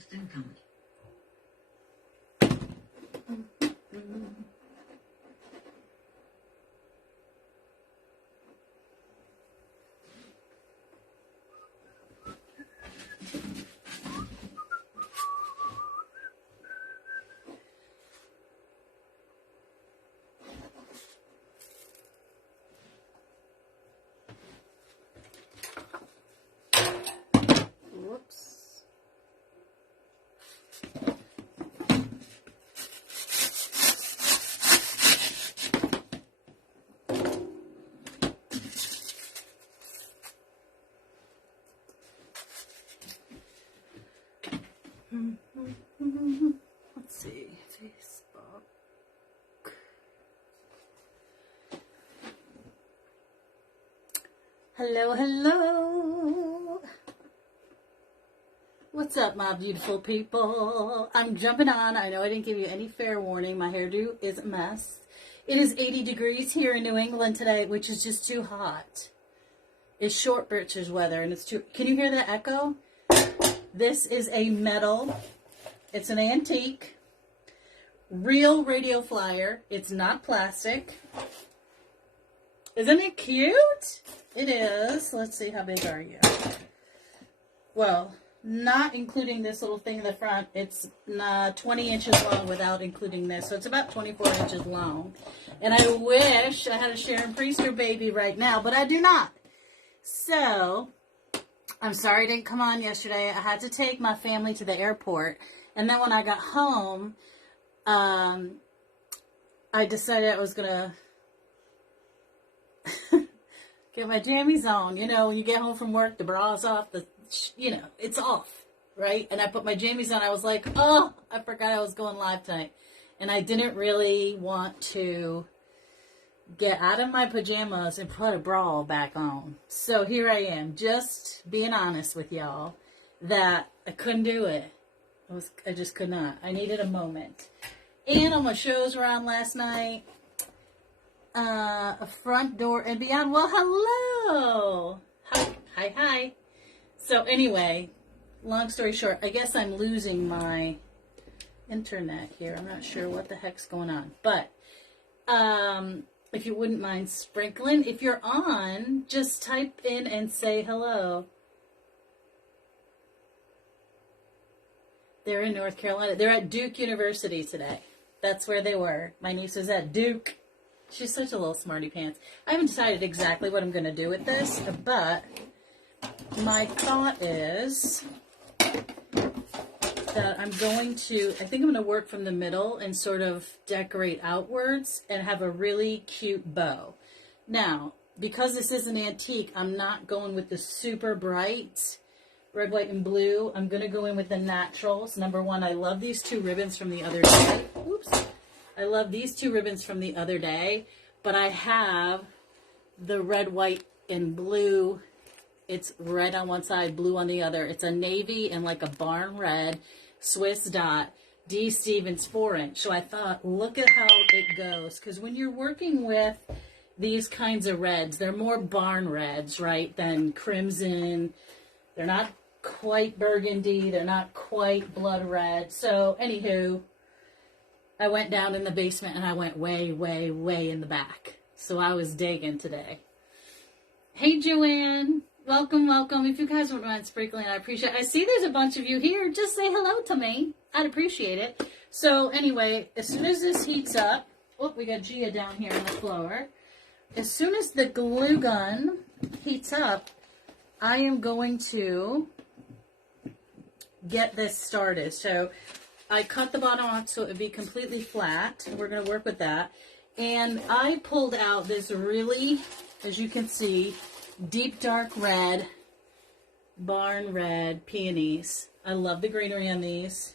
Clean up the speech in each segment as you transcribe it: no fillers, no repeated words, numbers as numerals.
fixed income. Whoops. Let's see, Facebook. Hello, hello. What's up, my beautiful people? I'm jumping on. I know I didn't give you any fair warning. My hairdo is a mess. It is 80 degrees here in New England today, which is just too hot. It's short britches weather, and it's too... Can you hear that echo? This is a metal. It's an antique. Real radio flyer. It's not plastic. Isn't it cute? It is. Let's see, how big are you? Well, not including this little thing in the front. It's 20 inches long without including this. So it's about 24 inches long. And I wish I had a Sharon Priester baby right now, but I do not. So, I'm sorry I didn't come on yesterday. I had to take my family to the airport. And then when I got home, I decided I was going to get my jammies on. You know, when you get home from work, the bra's off, it's off, right? And I put my jammies on. I was like, oh, I forgot I was going live tonight. And I didn't really want to get out of my pajamas and put a bra back on. So here I am, just being honest with y'all that I couldn't do it. I just could not. I needed a moment. And all my shows were on last night. A front door and beyond. Well, hello. Hi. So anyway, long story short, I guess I'm losing my internet here. I'm not sure what the heck's going on. But if you wouldn't mind sprinkling, if you're on, just type in and say hello. They're in North Carolina. They're at Duke University today. That's where they were. My niece was at Duke. She's such a little smarty pants. I haven't decided exactly what I'm going to do with this, but my thought is that I think I'm going to work from the middle and sort of decorate outwards and have a really cute bow. Now, because this is an antique, I'm not going with the super bright red, white, and blue. I'm going to go in with the naturals. Number one, I love these two ribbons from the other day. Oops. I love these two ribbons from the other day, but I have the red, white, and blue. It's red on one side, blue on the other. It's a navy and like a barn red Swiss dot D. Stevens 4-inch. So I thought, look at how it goes. Because when you're working with these kinds of reds, they're more barn reds, right, than crimson. They're not quite burgundy. They're not quite blood red. So anywho, I went down in the basement and I went way, way, way in the back. So I was digging today. Hey, Joanne. Welcome. If you guys wouldn't mind sprinkling, I appreciate it. I see there's a bunch of you here. Just say hello to me. I'd appreciate it. So anyway, as soon as this heats up, we got Gia down here on the floor. As soon as the glue gun heats up, I am going to get this started. So I cut the bottom off so it would be completely flat. We're going to work with that. And I pulled out this really, as you can see, deep dark red, barn red peonies. I love the greenery on these.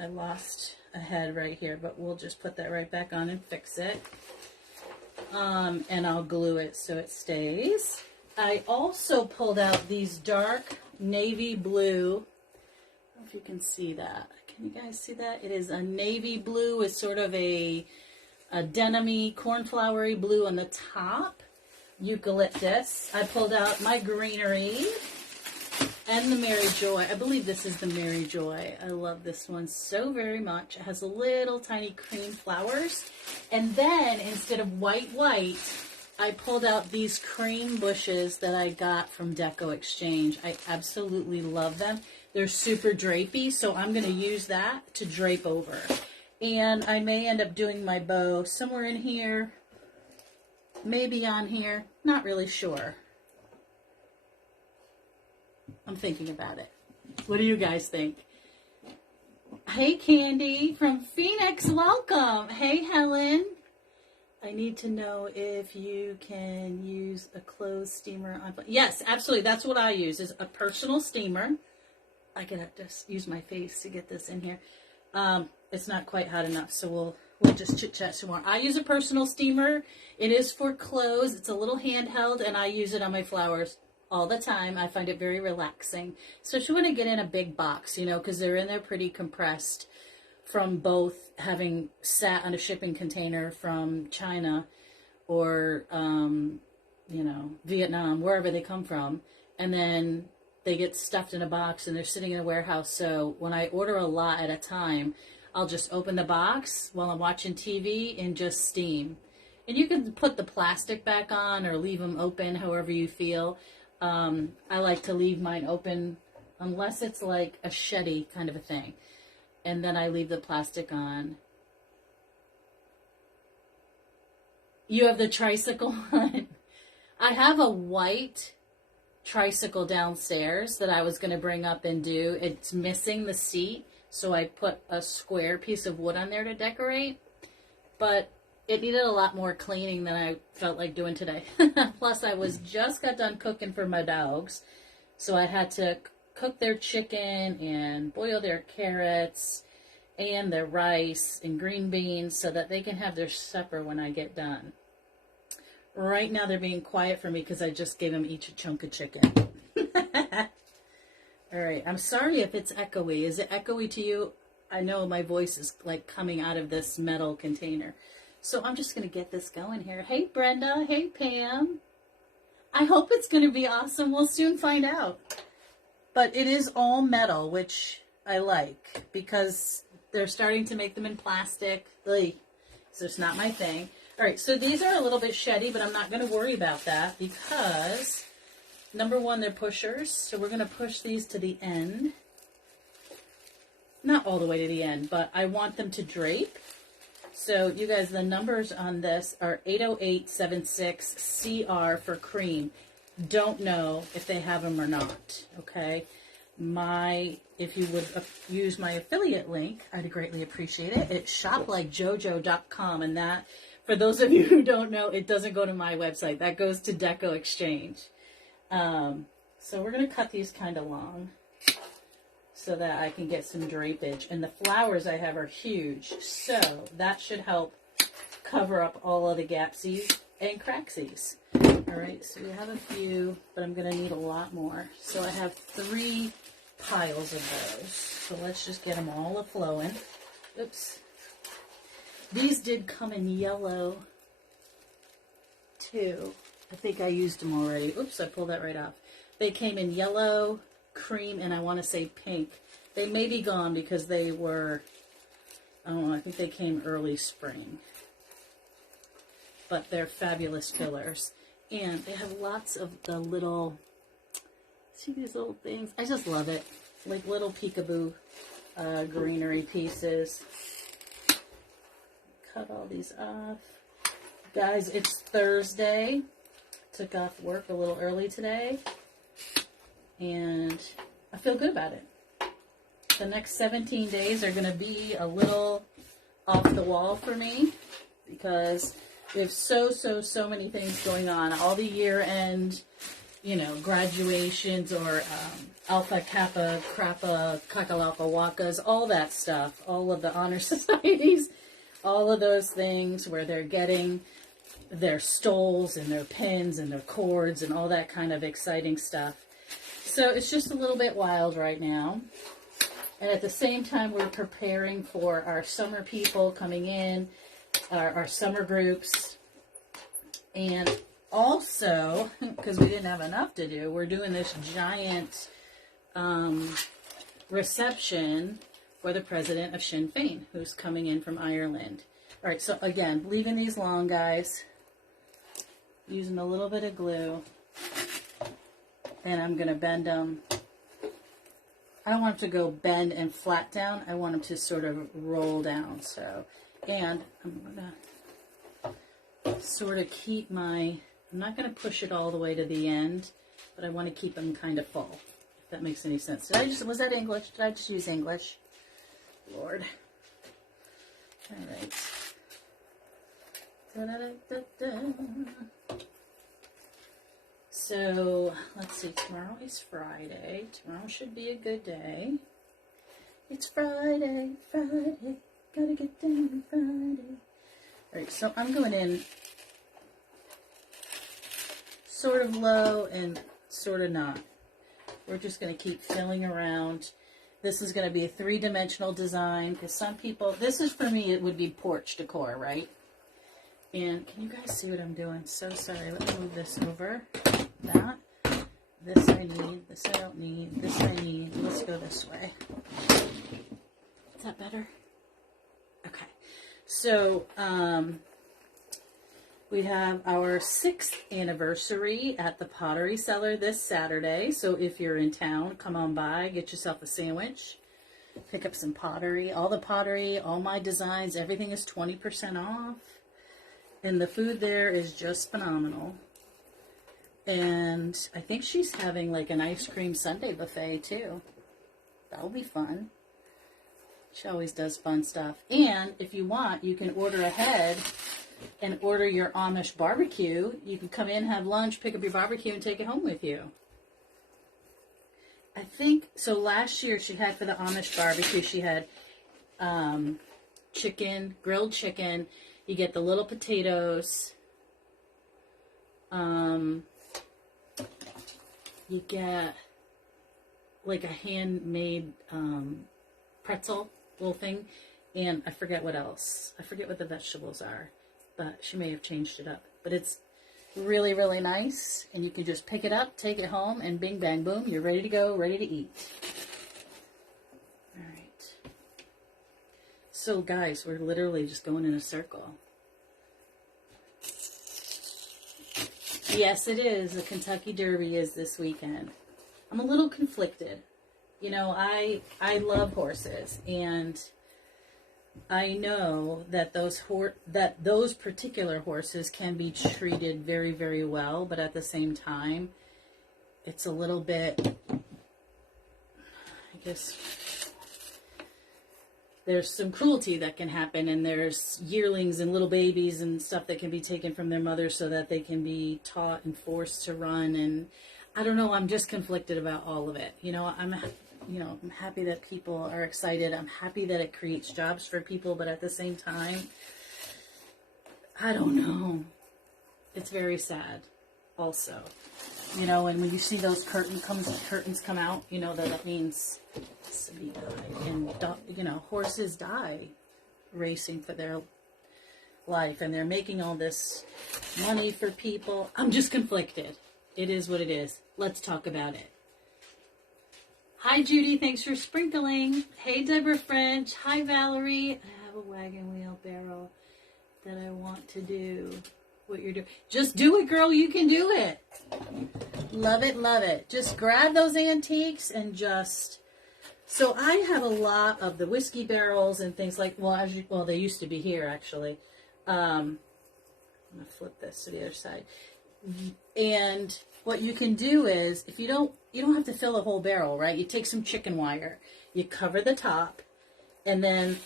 I lost a head right here, but we'll just put that right back on and fix it. And I'll glue it so it stays. I also pulled out these dark navy blue. I don't know if you can see that. Can you guys see that? It is a navy blue. It's sort of a denim-y, cornflowery blue on the top. Eucalyptus. I pulled out my greenery. And the Mary Joy. I believe this is the Mary Joy. I love this one so very much. It has little tiny cream flowers. And then instead of white, I pulled out these cream bushes that I got from Deco Exchange. I absolutely love them. They're super drapey, so I'm going to use that to drape over. And I may end up doing my bow somewhere in here, maybe on here, not really sure. I'm thinking about it. What do you guys think? Hey, Candy from Phoenix, welcome. Hey, Helen. I need to know if you can use a clothes steamer on. Yes, absolutely. That's what I use, is a personal steamer. I gotta just use my face to get this in here. It's not quite hot enough, so we'll just chit chat some more. I use a personal steamer. It is for clothes. It's a little handheld, and I use it on my flowers all the time. I find it very relaxing, especially when I get in a big box, you know, because they're in there pretty compressed from both having sat on a shipping container from China or, you know, Vietnam, wherever they come from, and then they get stuffed in a box and they're sitting in a warehouse. So when I order a lot at a time, I'll just open the box while I'm watching TV and just steam. And you can put the plastic back on or leave them open, however you feel. I like to leave mine open unless it's like a shetty kind of a thing. And then I leave the plastic on. You have the tricycle one. I have a white tricycle downstairs that I was going to bring up and do. It's missing the seat, so I put a square piece of wood on there to decorate. But it needed a lot more cleaning than I felt like doing today. Plus, I just got done cooking for my dogs. So I had to cook their chicken and boil their carrots and their rice and green beans so that they can have their supper when I get done. Right now, they're being quiet for me because I just gave them each a chunk of chicken. All right. I'm sorry if it's echoey. Is it echoey to you? I know my voice is like coming out of this metal container. So I'm just going to get this going here. Hey, Brenda. Hey, Pam. I hope it's going to be awesome. We'll soon find out. But it is all metal, which I like because they're starting to make them in plastic. Ugh. So it's not my thing. All right, so these are a little bit sheddy, but I'm not going to worry about that because, number one, they're pushers. So we're going to push these to the end. Not all the way to the end, but I want them to drape. So you guys, the numbers on this are 80876CR for cream. Don't know if they have them or not, okay? If you would use my affiliate link, I'd greatly appreciate it. It's shoplikejojo.com, and that, for those of you who don't know, it doesn't go to my website. That goes to Deco Exchange. So we're going to cut these kind of long so that I can get some drapage. And the flowers I have are huge, so that should help cover up all of the gapsies and cracksies. All right, so we have a few, but I'm going to need a lot more. So I have 3 piles of those. So let's just get them all a-flowing. Oops. These did come in yellow, too. I think I used them already. Oops, I pulled that right off. They came in yellow, cream, and I want to say pink. They may be gone because they were, I don't know, I think they came early spring. But they're fabulous fillers. And they have lots of the little, see these little things? I just love it. Like little peekaboo greenery pieces. Cut all these off. Guys, it's Thursday. Took off work a little early today. And I feel good about it. The next 17 days are going to be a little off the wall for me because we have so many things going on. All the year-end, you know, graduations or Alpha, Kappa, Krappa, Kakalaka, Wakas, all that stuff. All of the honor societies, all of those things where they're getting their stoles and their pins and their cords and all that kind of exciting stuff. So it's just a little bit wild right now. And at the same time, we're preparing for our summer people coming in, our summer groups. And also, because we didn't have enough to do, we're doing this giant reception for the president of Sinn Féin, who's coming in from Ireland. All right, so again, leaving these long, guys, using a little bit of glue, and I'm going to bend them. I don't want them to go bend and flat down. I want them to sort of roll down. So, and I'm going to sort of keep my, I'm not going to push it all the way to the end, but I want to keep them kind of full, if that makes any sense. Did I just, was that English? Did I just use English? Lord. All right. Da-da-da-da-da. So, let's see, tomorrow is Friday. Tomorrow should be a good day. It's Friday, Friday, gotta get down Friday. Alright, so I'm going in sort of low and sort of not. We're just going to keep filling around. This is going to be a three-dimensional design, because some people, this is for me, it would be porch decor, right? And can you guys see what I'm doing? So sorry, let me move this over. That. This I need, this I don't need, this I need. Let's go this way. Is that better? Okay. So, we have our 6th anniversary at the Pottery Cellar this Saturday. So if you're in town, come on by, get yourself a sandwich, pick up some pottery. All the pottery, all my designs, everything is 20% off. And the food there is just phenomenal. And I think she's having like an ice cream sundae buffet too. That'll be fun. She always does fun stuff. And if you want, you can order ahead and order your Amish barbecue. You can come in, have lunch, pick up your barbecue, and take it home with you. I think, so last year she had for the Amish barbecue, she had chicken, grilled chicken. You get the little potatoes. You get like a handmade pretzel little thing, and I forget what else. I forget what the vegetables are, but she may have changed it up. But it's really, really nice, and you can just pick it up, take it home, and bing, bang, boom, you're ready to go, ready to eat. All right. So, guys, we're literally just going in a circle. Yes, it is. The Kentucky Derby is this weekend. I'm a little conflicted. You know, I love horses, and I know that those particular horses can be treated very, very well, but at the same time, it's a little bit, I guess, there's some cruelty that can happen, and there's yearlings and little babies and stuff that can be taken from their mothers so that they can be taught and forced to run, and I don't know, I'm just conflicted about all of it. You know, I'm happy that people are excited. I'm happy that it creates jobs for people, but at the same time, I don't know. It's very sad also. You know, and when you see those curtains come out, you know that means somebody died. And, you know, horses die racing for their life, and they're making all this money for people. I'm just conflicted. It is what it is. Let's talk about it. Hi, Judy. Thanks for sprinkling. Hey, Deborah French. Hi, Valerie. I have a wagon wheel barrel that I want to do what you're doing. Just do it, girl. You can do it. Love it, love it. Just grab those antiques and just... So I have a lot of the whiskey barrels and things like... Well, they used to be here, actually. I'm going to flip this to the other side. And what you can do is, if you don't have to fill a whole barrel, right? You take some chicken wire, you cover the top, and then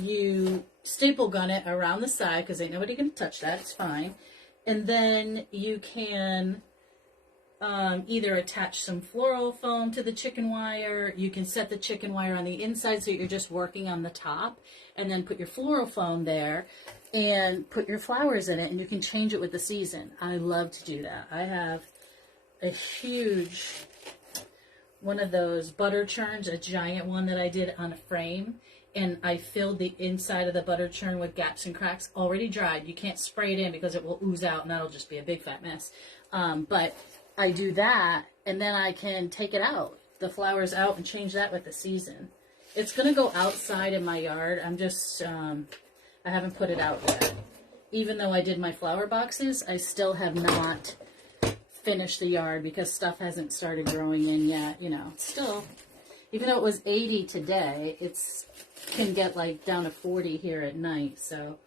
you staple gun it around the side, because ain't nobody going to touch that. It's fine. And then you can either attach some floral foam to the chicken wire. You can set the chicken wire on the inside so you're just working on the top, and then put your floral foam there and put your flowers in it, and you can change it with the season. I love to do that. I have a huge one of those butter churns, a giant one that I did on a frame, and I filled the inside of the butter churn with gaps and cracks, already dried. You can't spray it in because it will ooze out, and that'll just be a big fat mess. But I do that, and then I can take it out the flowers out and change that with the season. It's going to go outside in my yard. I'm just, I haven't put it out yet. Even though I did my flower boxes, I still have not finished the yard because stuff hasn't started growing in yet. You know, still, even though it was 80 today, it's can get like down to 40 here at night. So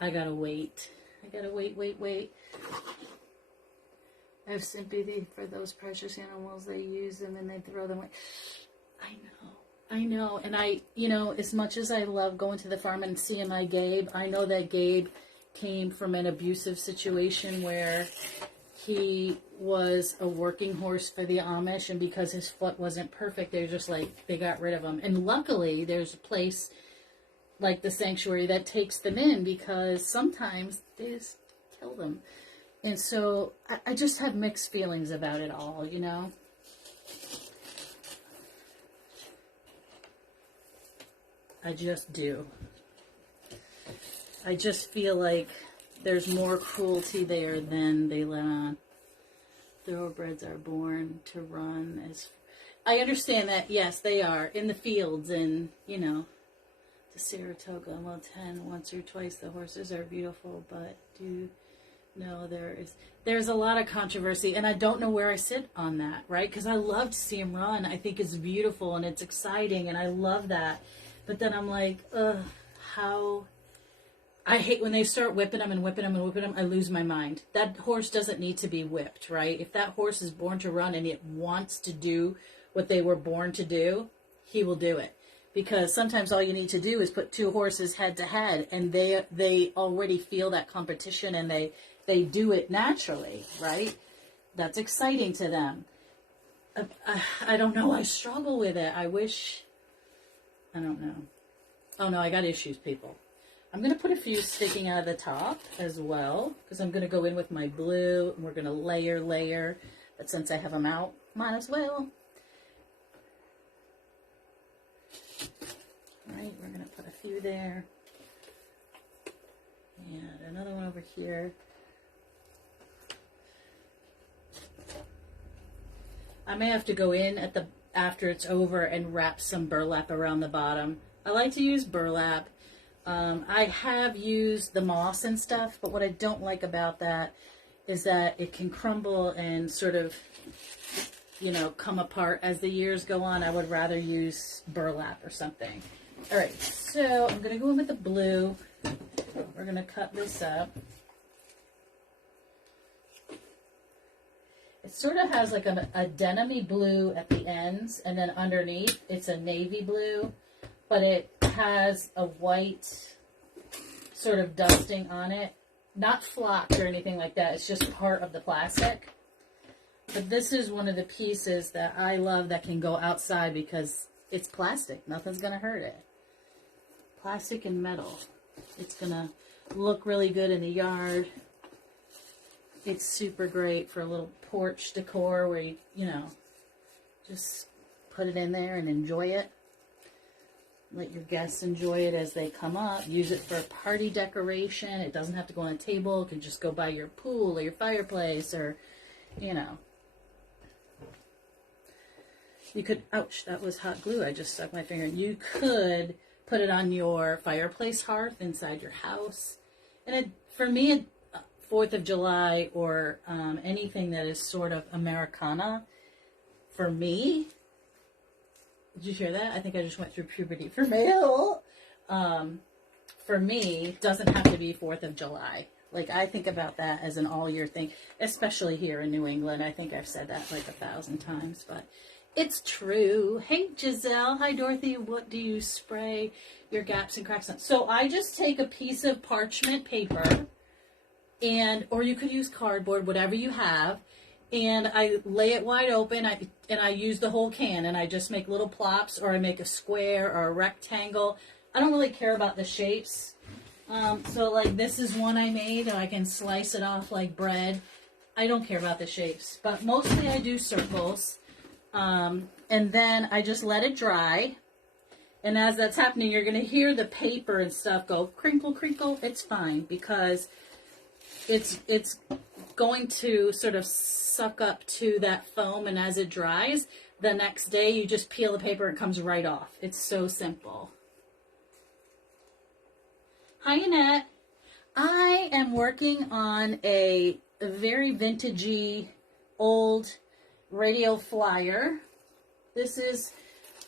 I gotta wait. I gotta wait. I have sympathy for those precious animals. They use them and they throw them away. I know. And I, you know, as much as I love going to the farm and seeing my Gabe, I know that Gabe came from an abusive situation where he was a working horse for the Amish, and because his foot wasn't perfect, they're just like, they got rid of him. And luckily, there's a place like the sanctuary that takes them in, because sometimes they just kill them. And so I just have mixed feelings about it all, you know. I just do. I just feel like there's more cruelty there than they let on. Thoroughbreds are born to run as... I understand that, yes, they are. In the fields and, you know, the Saratoga, well, 10, once or twice, the horses are beautiful, but there's a lot of controversy, and I don't know where I sit on that, right? Because I love to see them run. I think it's beautiful, and it's exciting, and I love that. But then I'm like, how... I hate when they start whipping them. I lose my mind. That horse doesn't need to be whipped, right? If that horse is born to run and it wants to do what they were born to do, he will do it. Because sometimes all you need to do is put two horses head to head, and they already feel that competition, and they do it naturally, right? That's exciting to them. I don't know. I struggle with it. I don't know. Oh, no, I got issues, people. I'm going to put a few sticking out of the top as well, because I'm going to go in with my blue, and we're going to layer. But since I have them out, might as well. All right, we're going to put a few there. And another one over here. I may have to go in after it's over and wrap some burlap around the bottom. I like to use burlap. I have used the moss and stuff, but what I don't like about that is that it can crumble and sort of, you know, come apart as the years go on. I would rather use burlap or something. All right, so I'm going to go in with the blue. We're going to cut this up. It sort of has like a denim-y blue at the ends, and then underneath it's a navy blue, but it has a white sort of dusting on it. Not flocked or anything like that. It's just part of the plastic. But this is one of the pieces that I love that can go outside because it's plastic. Nothing's going to hurt it. Plastic and metal. It's going to look really good in the yard. It's super great for a little porch decor where you know, just put it in there and enjoy it. Let your guests enjoy it as they come up. Use it for party decoration. It doesn't have to go on a table. It can just go by your pool or your fireplace, or, you know. You could, ouch, that was hot glue. I just stuck my finger in. You could put it on your fireplace hearth inside your house. And for me, 4th of July or anything that is sort of Americana, for me, did you hear that? I think I just went through puberty for male. For me, doesn't have to be 4th of July. Like, I think about that as an all-year thing, especially here in New England. I think I've said that like 1,000 times, but it's true. Hey, Giselle. Hi, Dorothy. What do you spray your gaps and cracks on? So I just take a piece of parchment paper, or you could use cardboard, whatever you have, and I lay it wide open, and I use the whole can, and I just make little plops, or I make a square or a rectangle. I don't really care about the shapes. So, like, this is one I made, and I can slice it off like bread. I don't care about the shapes, but mostly I do circles. And then I just let it dry. And as that's happening, you're going to hear the paper and stuff go crinkle, crinkle. It's fine, because it's going to sort of suck up to that foam, and as it dries, the next day you just peel the paper, it comes right off. It's so simple. Hi, Annette. I am working on a very vintagey old radio flyer. This is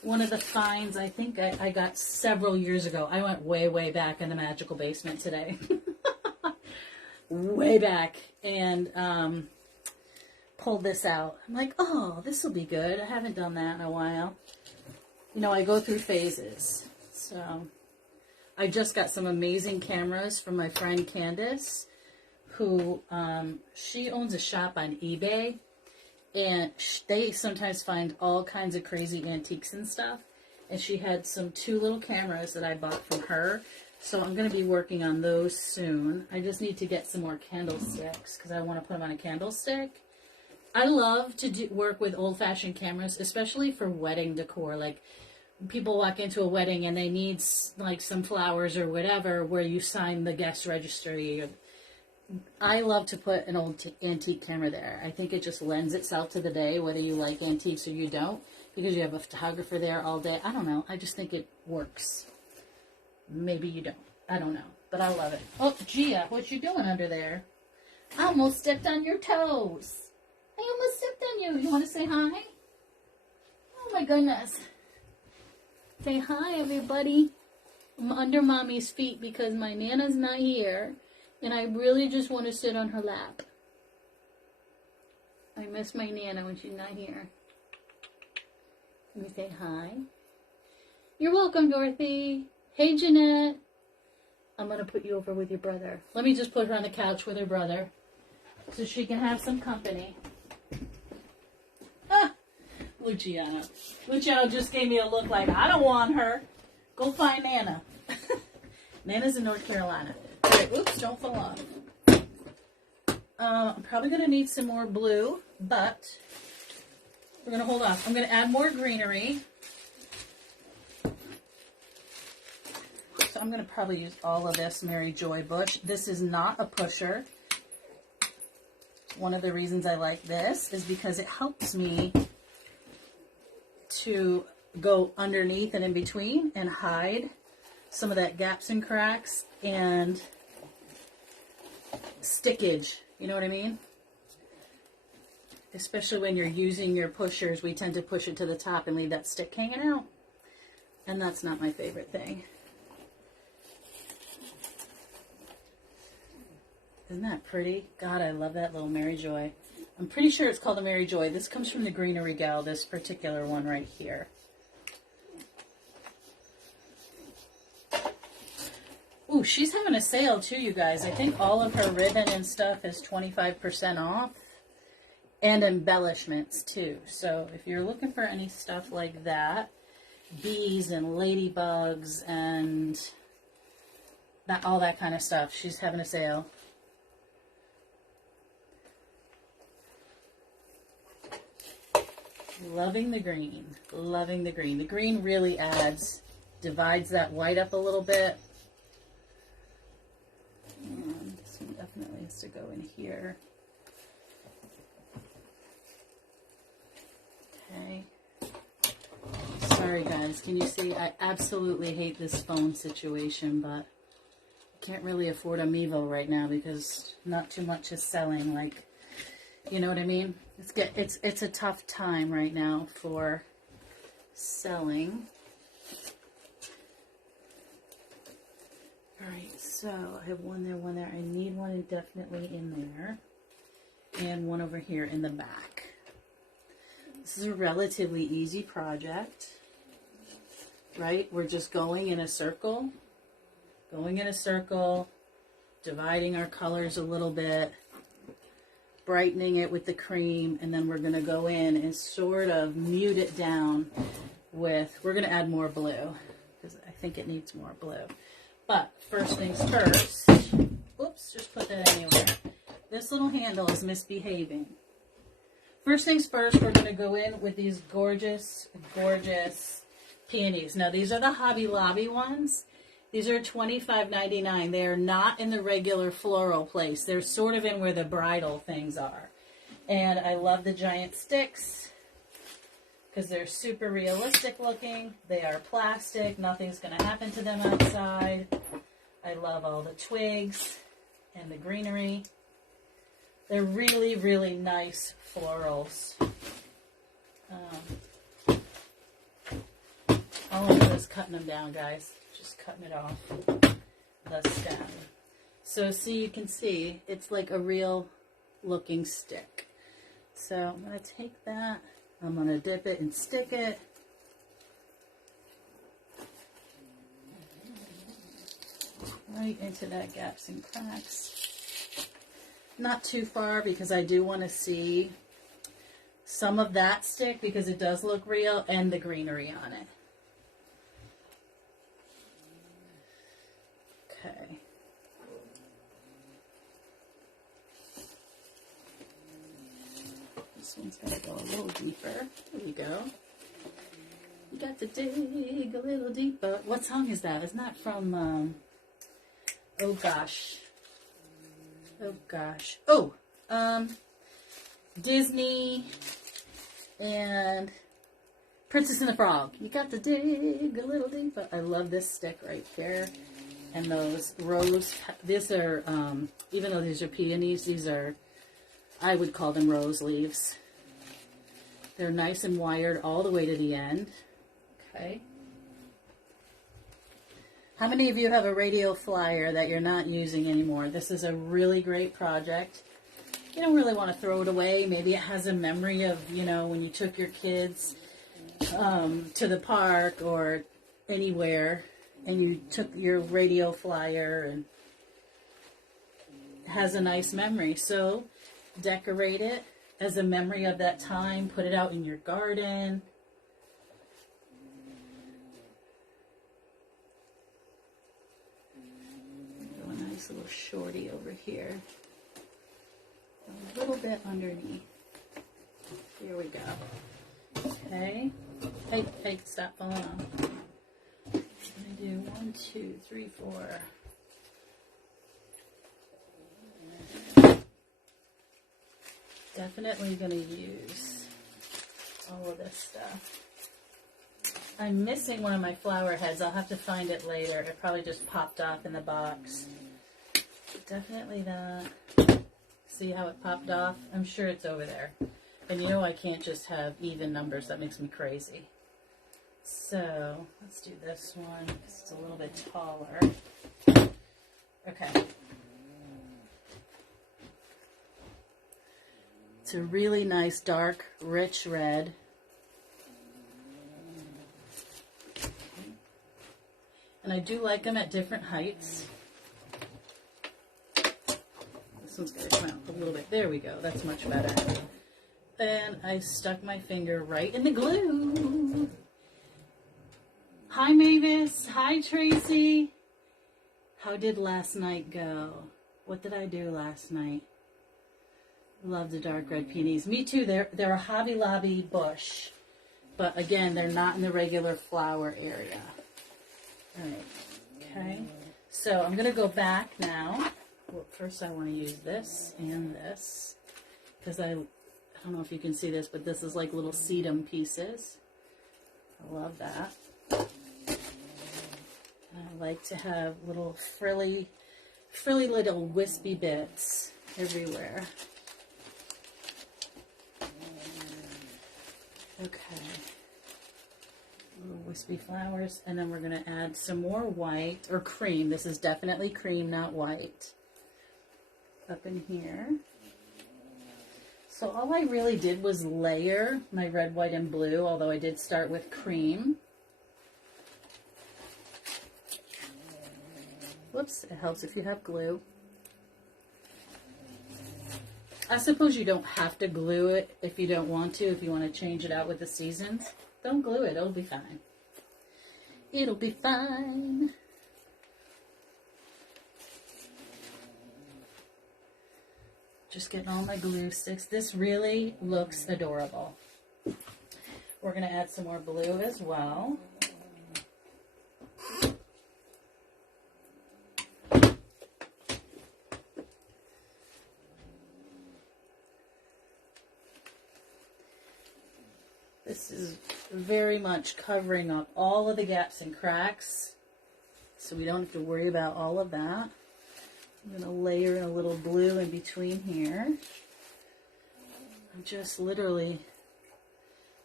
one of the finds I think I got several years ago. I went way, way back in the magical basement today. Way back. And pulled this out. I'm like, oh, this will be good. I haven't done that in a while. You know, I go through phases. So I just got some amazing cameras from my friend Candace, who she owns a shop on eBay, and they sometimes find all kinds of crazy antiques and stuff. And she had some 2 little cameras that I bought from her. So I'm going to be working on those soon. I just need to get some more candlesticks because I want to put them on a candlestick. I love to work with old-fashioned cameras, especially for wedding decor. Like, people walk into a wedding and they need, like, some flowers or whatever where you sign the guest registry. I love to put an old antique camera there. I think it just lends itself to the day, whether you like antiques or you don't, because you have a photographer there all day. I don't know. I just think it works. Maybe you don't. I don't know. But I love it. Oh, Gia, what you doing under there? I almost stepped on your toes. I almost stepped on you. You want to say hi? Oh my goodness. Say hi, everybody. I'm under Mommy's feet because my Nana's not here. And I really just want to sit on her lap. I miss my Nana when she's not here. Let me say hi. You're welcome, Dorothy. Hey, Jeanette. I'm going to put you over with your brother. Let me just put her on the couch with her brother so she can have some company. Luciano. Luciano just gave me a look like, I don't want her. Go find Nana. Nana's in North Carolina. Right, oops, don't fall off. I'm probably going to need some more blue, but we're going to hold off. I'm going to add more greenery. So I'm going to probably use all of this Mary Joy Bush. This is not a pusher. One of the reasons I like this is because it helps me to go underneath and in between and hide some of that gaps and cracks and stickage. You know what I mean? Especially when you're using your pushers, we tend to push it to the top and leave that stick hanging out. And that's not my favorite thing. Isn't that pretty? God, I love that little Mary Joy. I'm pretty sure it's called a Mary Joy. This comes from the Greenery gal, this particular one right here. Ooh, she's having a sale too, you guys. I think all of her ribbon and stuff is 25% off. And embellishments too. So if you're looking for any stuff like that, bees and ladybugs and that, all that kind of stuff, she's having a sale. Loving the green. Loving the green. The green really adds, divides that white up a little bit. And this one definitely has to go in here. Okay. Sorry guys, can you see? I absolutely hate this phone situation, but I can't really afford a Mevo right now because not too much is selling. Like, you know what I mean? It's a tough time right now for selling. All right, so I have one there. I need one definitely in there, and one over here in the back. This is a relatively easy project, right? We're just going in a circle, dividing our colors a little bit, brightening it with the cream, and then we're going to go in and sort of mute it down with, we're going to add more blue, because I think it needs more blue. But first things first, oops, just put that anywhere. This little handle is misbehaving. First things first, we're going to go in with these gorgeous, gorgeous peonies. Now, these are the Hobby Lobby ones. These are $25.99. They are not in the regular floral place. They're sort of in where the bridal things are. And I love the giant sticks. because they're super realistic looking. They are plastic. Nothing's going to happen to them outside. I love all the twigs and the greenery. They're really, really nice florals. All I do is cutting them down, guys. Just cutting it off, the stem. So see, you can see, it's like a real looking stick. So I'm going to take that, I'm going to dip it and stick it. Right into that gaps and cracks. Not too far because I do want to see some of that stick because it does look real and the greenery on it. Okay. This one's got to go a little deeper. There we go. You got to dig a little deeper. What song is that? Isn't that from, oh gosh. Oh gosh. Oh, Disney and Princess and the Frog. You got to dig a little deeper. I love this stick right here. And those rose, these are, even though these are peonies, these are, I would call them rose leaves. They're nice and wired all the way to the end. Okay. How many of you have a radio flyer that you're not using anymore? This is a really great project. You don't really want to throw it away. Maybe it has a memory of, you know, when you took your kids to the park or anywhere and you took your radio flyer and it has a nice memory. So decorate it as a memory of that time. Put it out in your garden. Do a nice little shorty over here. A little bit underneath. Here we go. Okay. Hey, stop falling off. I'm going to do 1, 2, 3, 4. Definitely going to use all of this stuff. I'm missing one of my flower heads. I'll have to find it later. It probably just popped off in the box. Definitely that. See how it popped off? I'm sure it's over there. And you know I can't just have even numbers. That makes me crazy. So let's do this one because it's a little bit taller. Okay. It's a really nice dark, rich red. And I do like them at different heights. This one's got to come out a little bit. There we go. That's much better. Then I stuck my finger right in the glue. Hi, Mavis. Hi, Tracy. How did last night go? What did I do last night? Love the dark red peonies. Me too. They're a Hobby Lobby bush. But again, they're not in the regular flower area. All right. Okay. So I'm going to go back now. Well, first I want to use this and this. Because I don't know if you can see this, but this is like little sedum pieces. I love that. I like to have little frilly little wispy bits everywhere. Okay. Little wispy flowers. And then we're going to add some more white, or cream. This is definitely cream, not white. Up in here. So all I really did was layer my red, white, and blue, although I did start with cream. Whoops, it helps if you have glue. I suppose you don't have to glue it if you don't want to, if you want to change it out with the seasons. Don't glue it, it'll be fine. It'll be fine. Just getting all my glue sticks. This really looks adorable. We're going to add some more blue as well. This is very much covering up all of the gaps and cracks, so we don't have to worry about all of that. I'm going to layer in a little blue in between here. I'm just literally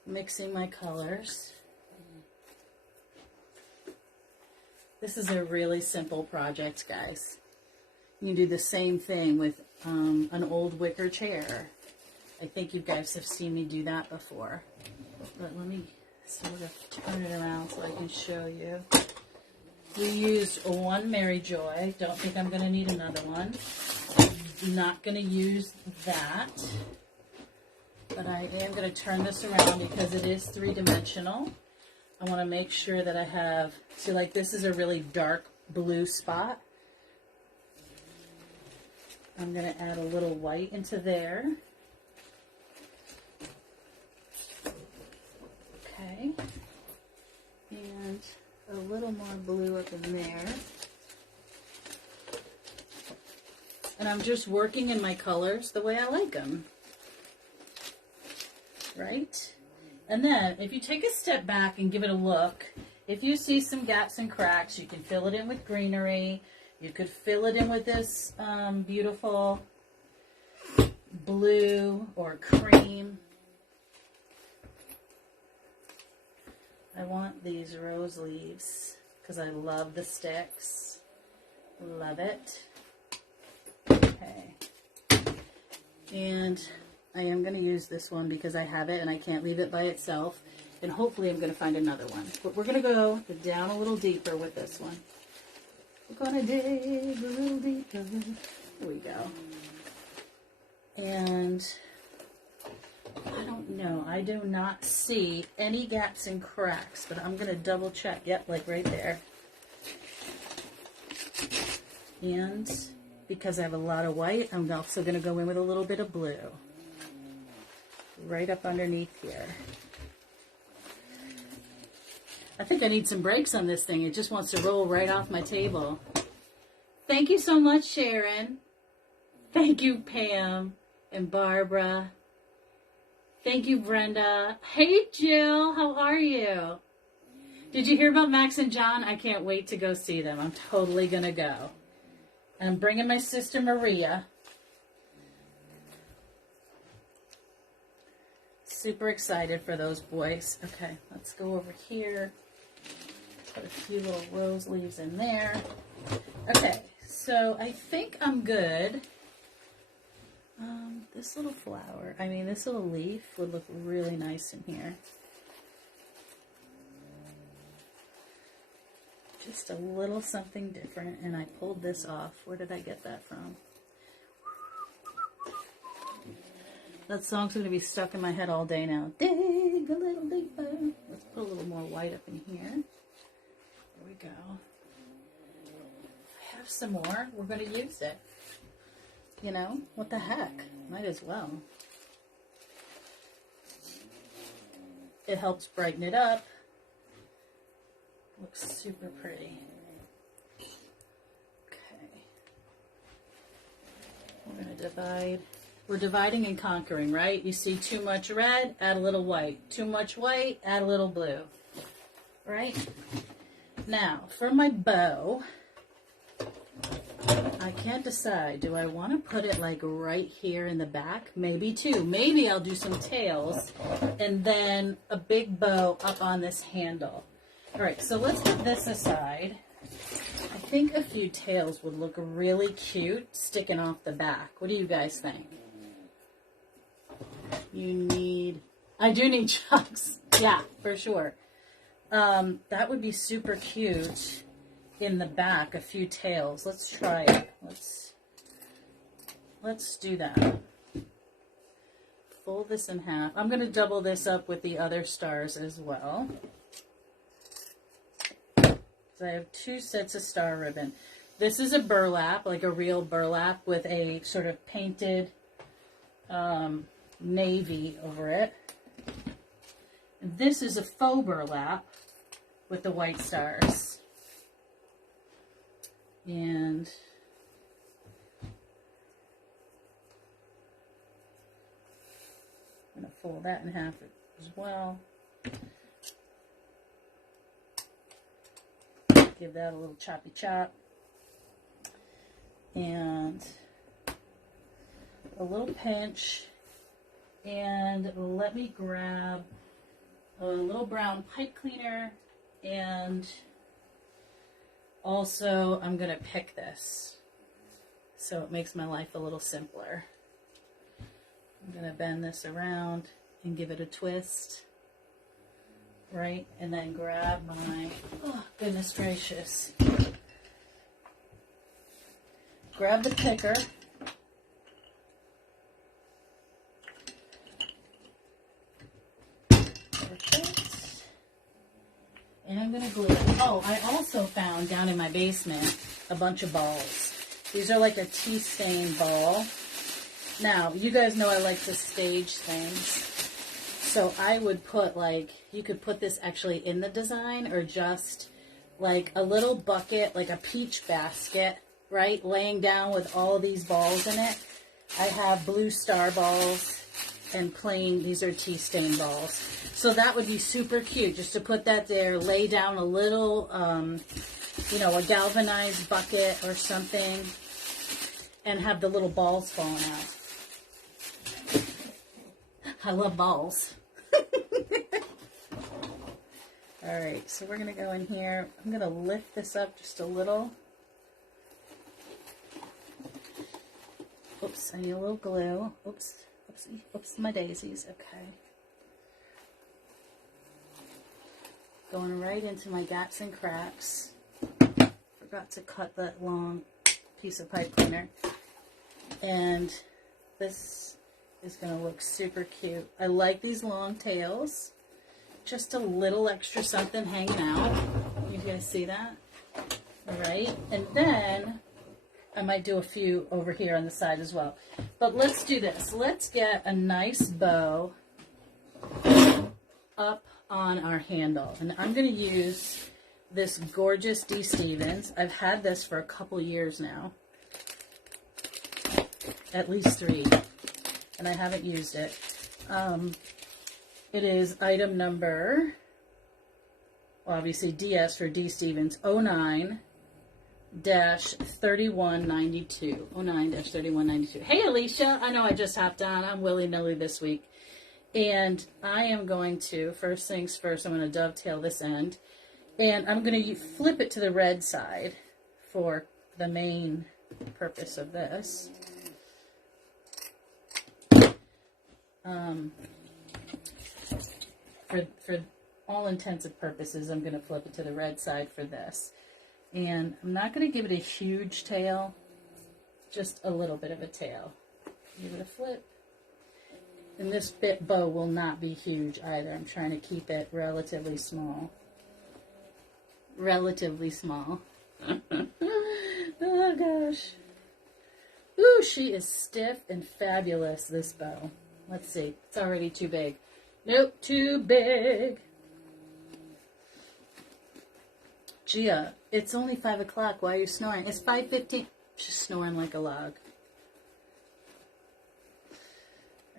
mixing my colors. This is a really simple project, guys. You can do the same thing with an old wicker chair. I think you guys have seen me do that before. But let me sort of turn it around so I can show you. We used one Mary Joy. Don't think I'm going to need another one. I'm not going to use that. But I am going to turn this around because it is three-dimensional. I want to make sure that I have, see, like this is a really dark blue spot. I'm going to add a little white into there. Okay. And a little more blue up in there. And I'm just working in my colors the way I like them. Right? And then, if you take a step back and give it a look, if you see some gaps and cracks, you can fill it in with greenery. You could fill it in with this beautiful blue or cream. I want these rose leaves because I love the sticks. Love it. Okay. And I am going to use this one because I have it and I can't leave it by itself. And hopefully I'm going to find another one. But we're going to go down a little deeper with this one. We're going to dig a little deeper. There we go. And I don't know. I do not see any gaps and cracks, but I'm going to double check. Yep, like right there. And because I have a lot of white, I'm also going to go in with a little bit of blue. Right up underneath here. I think I need some brakes on this thing. It just wants to roll right off my table. Thank you so much, Sharon. Thank you, Pam and Barbara. Thank you, Brenda. Hey, Jill. How are you? Did you hear about Max and John? I can't wait to go see them. I'm totally going to go. And I'm bringing my sister Maria. Super excited for those boys. Okay, let's go over here. Put a few little rose leaves in there. Okay, so I think I'm good. This little flower, this little leaf would look really nice in here. Just a little something different, and I pulled this off. Where did I get that from? That song's going to be stuck in my head all day now. Dig a little deeper. Let's put a little more white up in here. There we go. I have some more. We're going to use it. You know, what the heck? Might as well. It helps brighten it up. Looks super pretty. Okay. We're going to divide. We're dividing and conquering, right? You see too much red, add a little white. Too much white, add a little blue. Right? Now, for my bow, I can't decide. Do I want to put it like right here in the back? Maybe two. Maybe I'll do some tails and then a big bow up on this handle. All right, so let's put this aside. I think a few tails would look really cute sticking off the back. What do you guys think? I do need chucks. Yeah, for sure. That would be super cute in the back, a few tails. Let's try it. Let's do that. Fold this in half. I'm going to double this up with the other stars as well. So I have two sets of star ribbon. This is a burlap, like a real burlap with a sort of painted navy over it. And this is a faux burlap with the white stars. And I'm going to fold that in half as well. Give that a little choppy chop. And a little pinch. And let me grab a little brown pipe cleaner, and also I'm going to pick this so it makes my life a little simpler. I'm going to bend this around and give it a twist, right? And then grab my, oh goodness gracious, grab the picker. And I'm going to glue it. Oh, I also found down in my basement a bunch of balls. These are like a tea stain ball. Now, you guys know I like to stage things. So I would put like, you could put this actually in the design, or just like a little bucket, like a peach basket, right? Laying down with all these balls in it. I have blue star balls and plain, these are tea stain balls. So that would be super cute, just to put that there, lay down a little, you know, a galvanized bucket or something, and have the little balls falling out. I love balls. All right, so we're going to go in here. I'm going to lift this up just a little. Oops, I need a little glue. Oops, oopsie, oops, my daisies. Okay. Going right into my gaps and cracks. Forgot to cut that long piece of pipe cleaner. And this is going to look super cute. I like these long tails. Just a little extra something hanging out. You guys see that? All right. And then I might do a few over here on the side as well. But let's do this. Let's get a nice bow up on our handle. And I'm going to use this gorgeous D. Stevens. I've had this for a couple years now. At least 3. And I haven't used it. It is item number, well, obviously DS for D. Stevens, 09-3192. 09-3192. Hey, Alicia. I know I just hopped on. I'm willy-nilly this week. And I am going to, first things first, I'm going to dovetail this end. And I'm going to flip it to the red side for the main purpose of this. For all intents and purposes, I'm going to flip it to the red side for this. And I'm not going to give it a huge tail, just a little bit of a tail. Give it a flip. And this bow will not be huge either. I'm trying to keep it relatively small. Relatively small. Oh, gosh. Ooh, she is stiff and fabulous, this bow. Let's see. It's already too big. Nope, too big. Gia, it's only 5 o'clock. Why are you snoring? It's 5:15. She's snoring like a log.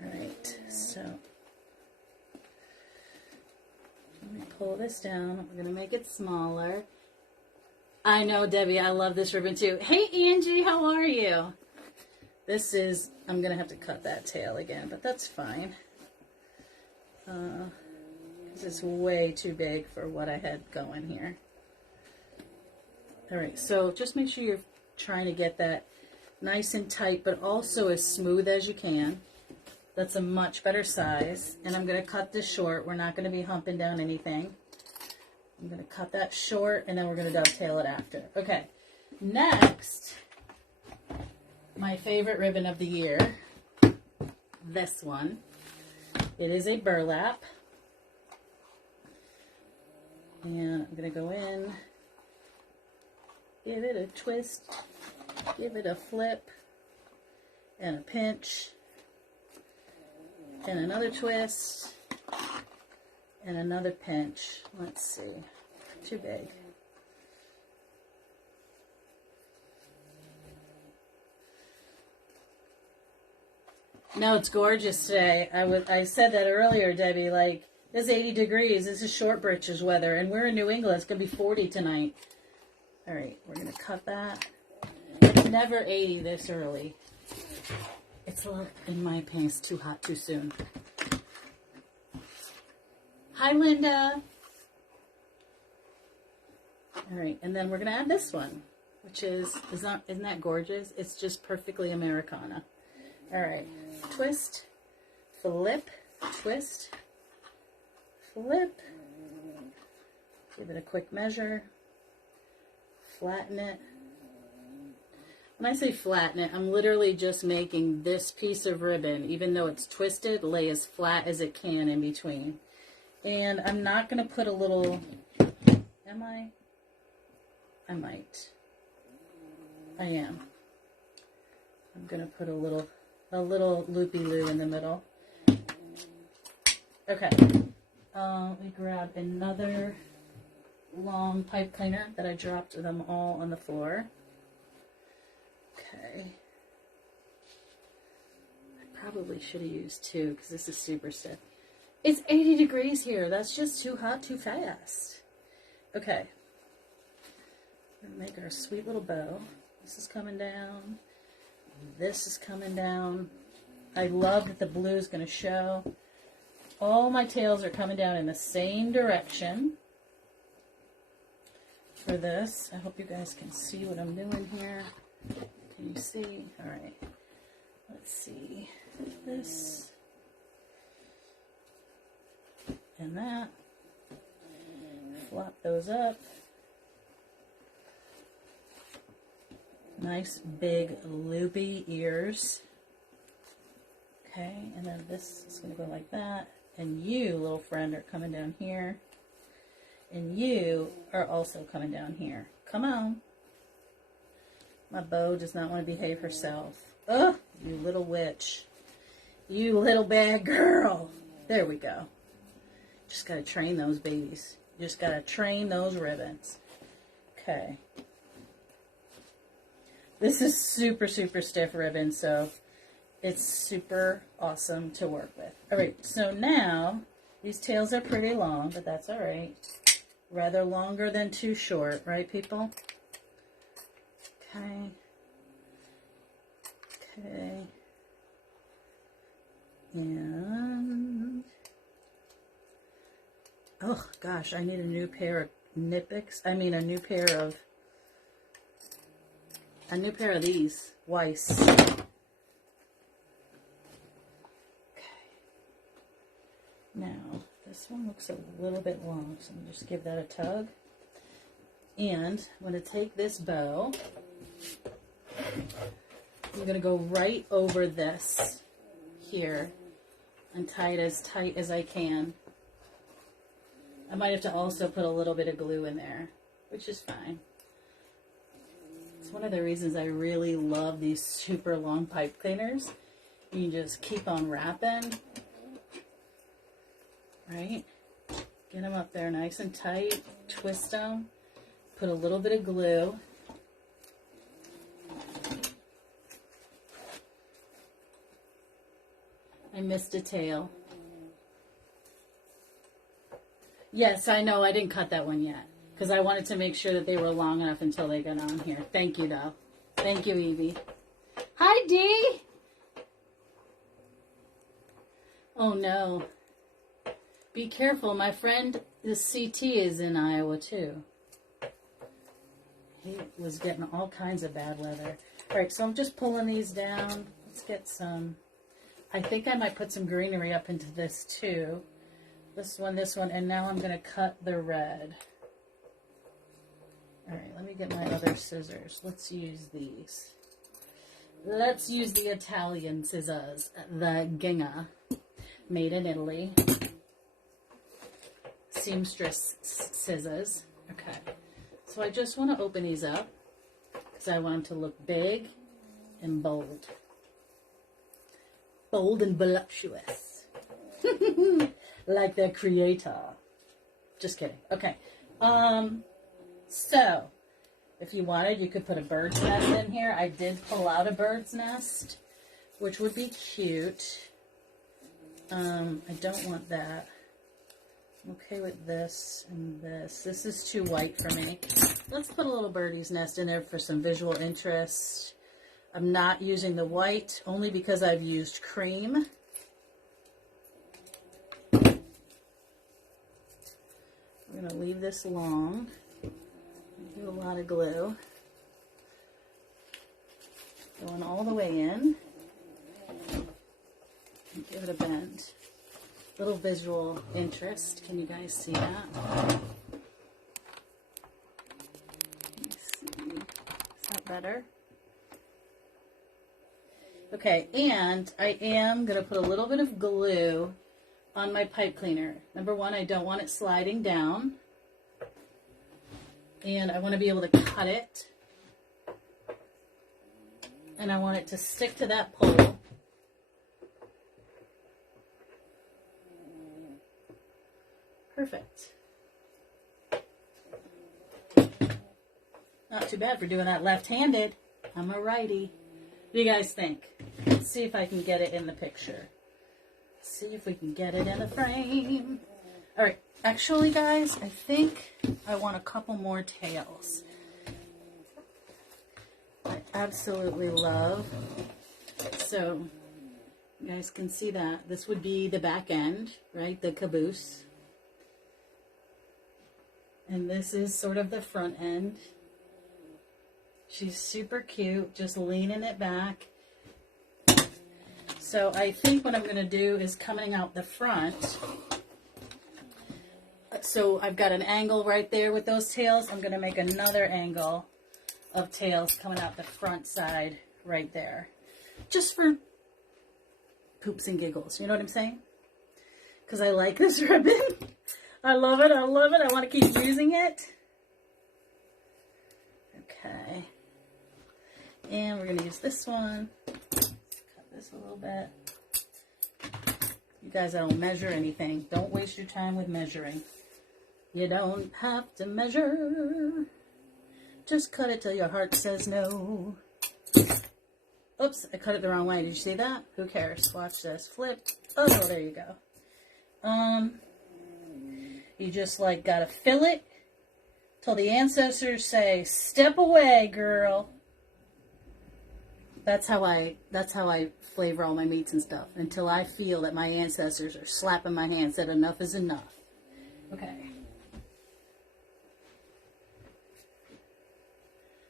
All right, so let me pull this down. We're going to make it smaller. I know, Debbie, I love this ribbon too. Hey, Angie, how are you? This is, I'm going to have to cut that tail again, but that's fine. Because it's way too big for what I had going here. All right, so just make sure you're trying to get that nice and tight, but also as smooth as you can. That's a much better size. And I'm going to cut this short. We're not going to be humping down anything. I'm going to cut that short, and then we're going to dovetail it after. Okay, next, my favorite ribbon of the year, this one. It is a burlap. And I'm going to go in, give it a twist, give it a flip, and a pinch, and another twist, and another pinch. Let's see. Too big. No, it's gorgeous today. I said that earlier, Debbie. Like, it's 80 degrees. This is short britches weather, and we're in New England. It's going to be 40 tonight. All right, we're going to cut that. It's never 80 this early. It's a little, in my opinion, it's too hot too soon. Hi, Linda. All right, and then we're going to add this one, which isn't that gorgeous? It's just perfectly Americana. All right, twist, flip, twist, flip. Give it a quick measure. Flatten it. When I say flatten it, I'm literally just making this piece of ribbon, even though it's twisted, lay as flat as it can in between. And I'm not going to put a little, am I? I might. I am. I'm going to put a little loopy-loo in the middle. Okay. Let me grab another long pipe cleaner that I dropped them all on the floor. Okay. I probably should have used two because this is super stiff. It's 80 degrees here. That's just too hot too fast. Okay. We're going to make our sweet little bow. This is coming down. This is coming down. I love that the blue is going to show. All my tails are coming down in the same direction for this. I hope you guys can see what I'm doing here. Can you see? All right. Let's see. This and that. Flop those up. Nice big loopy ears. Okay, and then this is going to go like that. And you, little friend, are coming down here. And you are also coming down here. Come on. My bow does not want to behave herself. Ugh, you little witch. You little bad girl. There we go. Just got to train those babies. Just got to train those ribbons. Okay. This is super, super stiff ribbon, so it's super awesome to work with. All right, so now these tails are pretty long, but that's all right. Rather longer than too short, right, people? Okay. Okay. And oh gosh, I need a new pair of Nippics. I mean, a new pair of these Weiss. Okay. Now, this one looks a little bit long, so I'm going to just give that a tug. And I'm going to take this bow. I'm going to go right over this here and tie it as tight as I can. I might have to also put a little bit of glue in there, which is fine. It's one of the reasons I really love these super long pipe cleaners. You just keep on wrapping, right? Get them up there nice and tight, twist them, put a little bit of glue. I missed a tail. Yes, I know, I didn't cut that one yet. Because I wanted to make sure that they were long enough until they got on here. Thank you, though. Thank you, Evie. Hi, Dee! Oh, no. Be careful. My friend, the CT, is in Iowa, too. He was getting all kinds of bad weather. All right, so I'm just pulling these down. Let's get some. I think I might put some greenery up into this, too. This one, and now I'm going to cut the red. All right, let me get my other scissors. Let's use these. Let's use the Italian scissors, the Ginga, made in Italy. Seamstress scissors. Okay, so I just want to open these up because I want them to look big and bold. Bold and voluptuous. Like their creator. Just kidding. Okay. So, if you wanted, you could put a bird's nest in here. I did pull out a bird's nest, which would be cute. I don't want that. I'm okay with this and this. This is too white for me. let's put a little birdie's nest in there for some visual interest. I'm not using the white only because I've used cream. We're going to leave this long. Do a lot of glue. Going all the way in. And give it a bend. Little visual interest. Can you guys see that? Let's see. Is that better? Okay, and I am going to put a little bit of glue on my pipe cleaner. Number one, I don't want it sliding down. And I want to be able to cut it. And I want it to stick to that pole. Perfect. Not too bad for doing that left-handed. I'm a righty. What do you guys think? Let's see if I can get it in the picture. See if we can get it in the frame. All right. Actually, guys, I think I want a couple more tails. I absolutely love. So, you guys can see that. This would be the back end, right? The caboose. And this is sort of the front end. She's super cute, just leaning it back. So I think what I'm going to do is coming out the front. So I've got an angle right there with those tails. I'm going to make another angle of tails coming out the front side right there. Just for poops and giggles. You know what I'm saying? Because I like this ribbon. I love it. I love it. I want to keep using it. Okay. And we're going to use this one. Cut this a little bit. You guys, I don't measure anything. Don't waste your time with measuring. You don't have to measure. Just cut it till your heart says no. Oops, I cut it the wrong way. Did you see that? Who cares? Watch this. Flip. Oh, there you go. You just like gotta fill it till the ancestors say, "Step away, girl." That's how I flavor all my meats and stuff until I feel that my ancestors are slapping my hand, said enough is enough. Okay.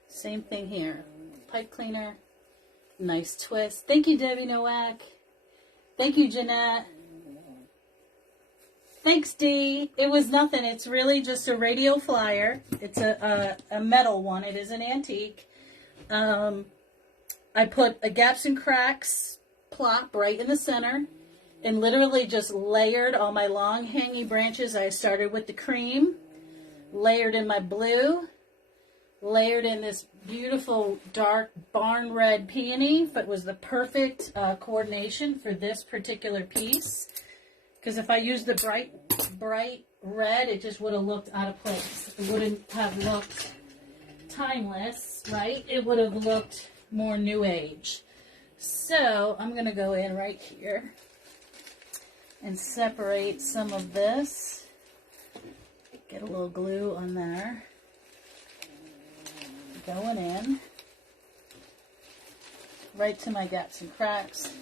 Same thing here. Pipe cleaner. Nice twist. Thank you, Debbie Nowak. Thank you, Jeanette. Thanks, Dee. It was nothing. It's really just a radio flyer. It's a metal one. It is an antique. I put a gaps and cracks plop right in the center and literally just layered all my long hanging branches. I started with the cream, layered in my blue, layered in this beautiful dark barn red peony. But it was the perfect coordination for this particular piece. Because if I used the bright red, it just would have looked out of place. It wouldn't have looked timeless, right? It would have looked more new age. So I'm going to go in right here and separate some of this. Get a little glue on there. Going in right to my gaps and cracks.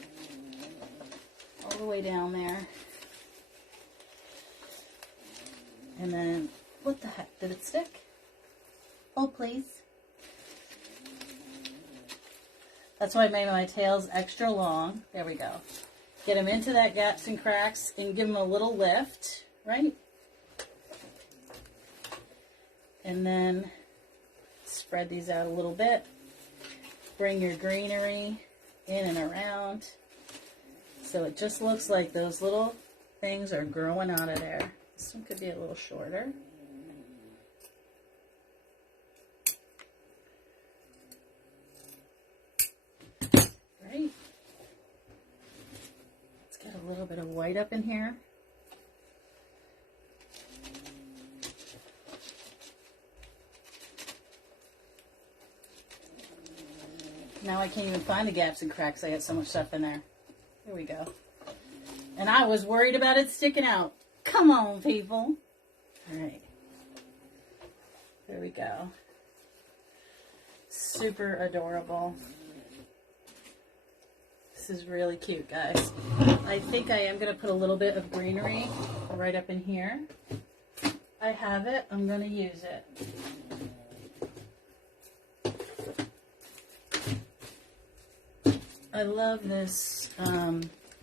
All the way down there. And then, what the heck? Did it stick? Oh, please. That's why I made my tails extra long. There we go. Get them into that gaps and cracks and give them a little lift, right? And then spread these out a little bit. Bring your greenery in and around. So it just looks like those little things are growing out of there. This one could be a little shorter. Right. Let's get a little bit of white up in here. Now I can't even find the gaps and cracks. I got so much stuff in there. Here we go. And I was worried about it sticking out. Come on, people. All right. There we go. super adorable. This is really cute, guys. I think I am going to put a little bit of greenery right up in here. I have it. I'm going to use it. I love this.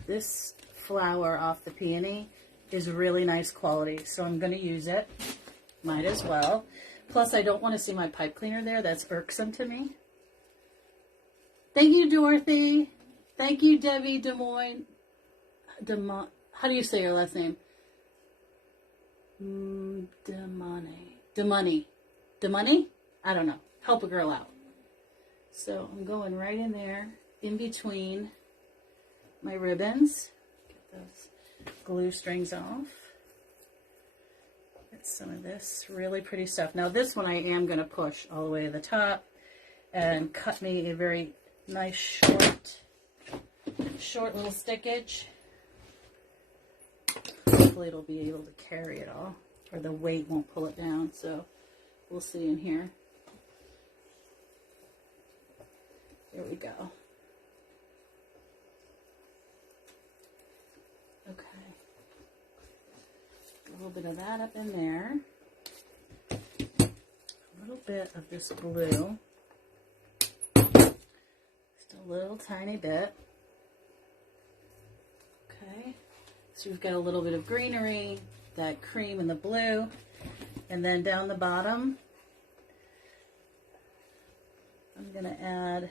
This flower off the peony is really nice quality, so I'm going to use it. Might as well. Plus, I don't want to see my pipe cleaner there. That's irksome to me. Thank you, Dorothy. Thank you, Debbie Des Moines. How do you say your last name? Demoney. I don't know. Help a girl out. So I'm going right in there, in between my ribbons. Get those glue strings off. Get some of this really pretty stuff. Now this one I am going to push all the way to the top and cut me a very nice short little stickage. Hopefully it'll be able to carry it all, or the weight won't pull it down, so we'll see in here. There we go. Okay. A little bit of that up in there. A little bit of this blue. Just a little tiny bit. Okay. So we've got a little bit of greenery, that cream and the blue, and then down the bottom, I'm going to add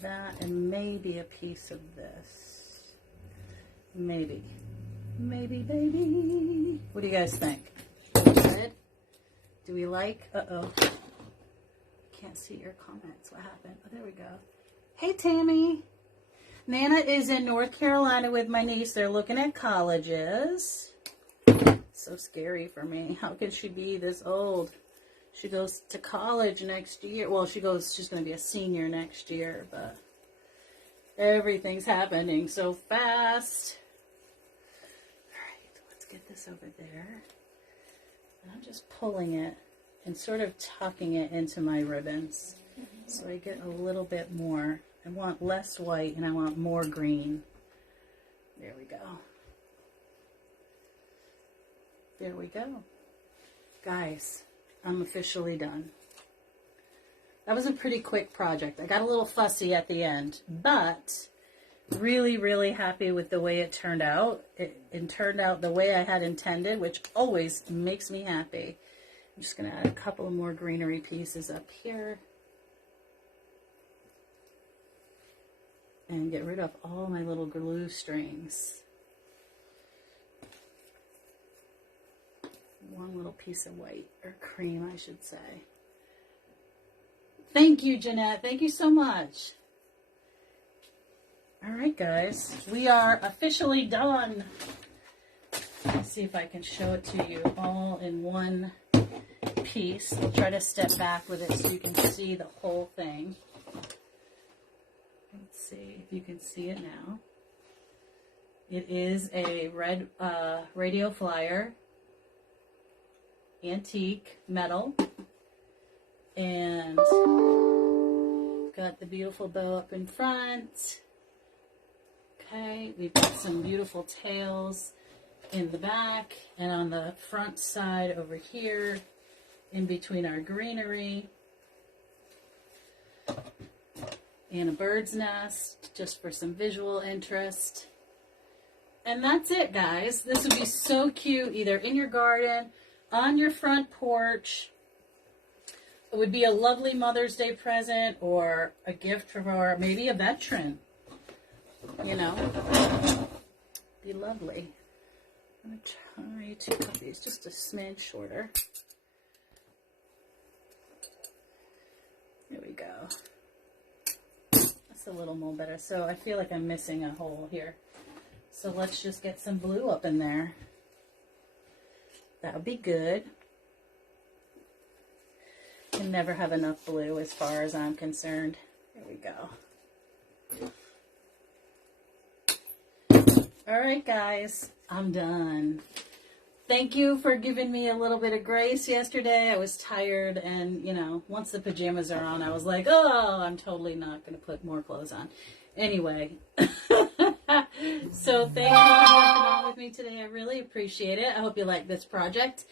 that and maybe a piece of this. Maybe. Maybe, baby. What do you guys think? Good? Do we like? Uh-oh. Can't see your comments. What happened? Oh, there we go. Hey, Tammy. Nana is in North Carolina with my niece. They're looking at colleges. So scary for me. How can she be this old? She goes to college next year. Well, she's going to be a senior next year, but everything's happening so fast. All right, let's get this over there. And I'm just pulling it and sort of tucking it into my ribbons. So I get a little bit more. I want less white and I want more green. There we go. There we go. Guys, I'm officially done. That was a pretty quick project. I got a little fussy at the end, but really, really happy with the way it turned out. It turned out the way I had intended, which always makes me happy. I'm just going to add a couple of more greenery pieces up here. And get rid of all my little glue strings. One little piece of white, or cream, I should say. Thank you, Jeanette. Thank you so much. All right, guys. We are officially done. Let's see if I can show it to you all in one piece. I'll try to step back with it so you can see the whole thing. Let's see if you can see it now. It is a red radio flyer, antique metal, and got the beautiful bow up in front. Okay, we've got some beautiful tails in the back and on the front side over here in between our greenery. And a bird's nest, just for some visual interest. And that's it, guys. This would be so cute, either in your garden, on your front porch. It would be a lovely Mother's Day present, or a gift for maybe a veteran. You know, be lovely. I'm going to try to cut these just a smidge shorter. There we go. A little more better. So I feel like I'm missing a hole here. So let's just get some blue up in there. That would be good. Can never have enough blue as far as I'm concerned. There we go. All right, guys, I'm done. Thank you for giving me a little bit of grace yesterday. I was tired, and you know, once the pajamas are on, I was like, oh, I'm totally not going to put more clothes on. Anyway, so thank you for working on with me today. I really appreciate it. I hope you like this project.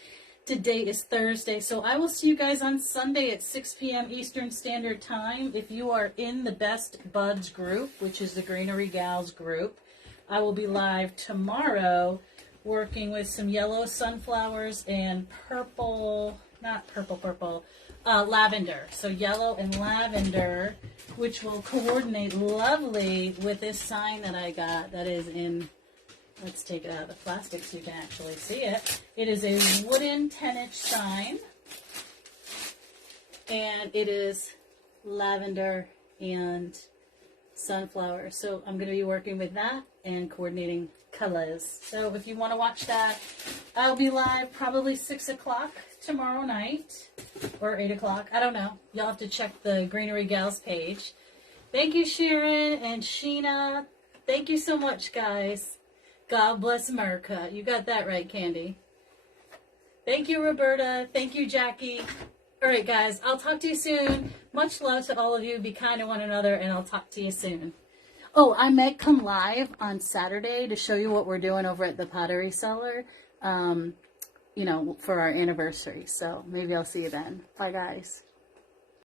Today is Thursday, so I will see you guys on Sunday at 6 p.m. Eastern Standard Time. If you are in the Best Buds group, which is the Greenery Gals group, I will be live tomorrow working with some yellow sunflowers and purple, not purple, lavender. So yellow and lavender, which will coordinate lovely with this sign that I got that is in, let's take it out of the plastic so you can actually see it. It is a wooden 10-inch sign, and it is lavender and sunflower. So I'm going to be working with that and coordinating colors. So if you want to watch that, I'll be live probably 6 o'clock tomorrow night or 8 o'clock. I don't know. You'll have to check the Greenery Gals page. Thank you, Sharon and Sheena. Thank you so much, guys. God bless America. You got that right, Candy. Thank you, Roberta. Thank you, Jackie. All right, guys. I'll talk to you soon. Much love to all of you. Be kind to one another, and I'll talk to you soon. Oh, I might come live on Saturday to show you what we're doing over at the Pottery Cellar, you know, for our anniversary. So maybe I'll see you then. Bye, guys.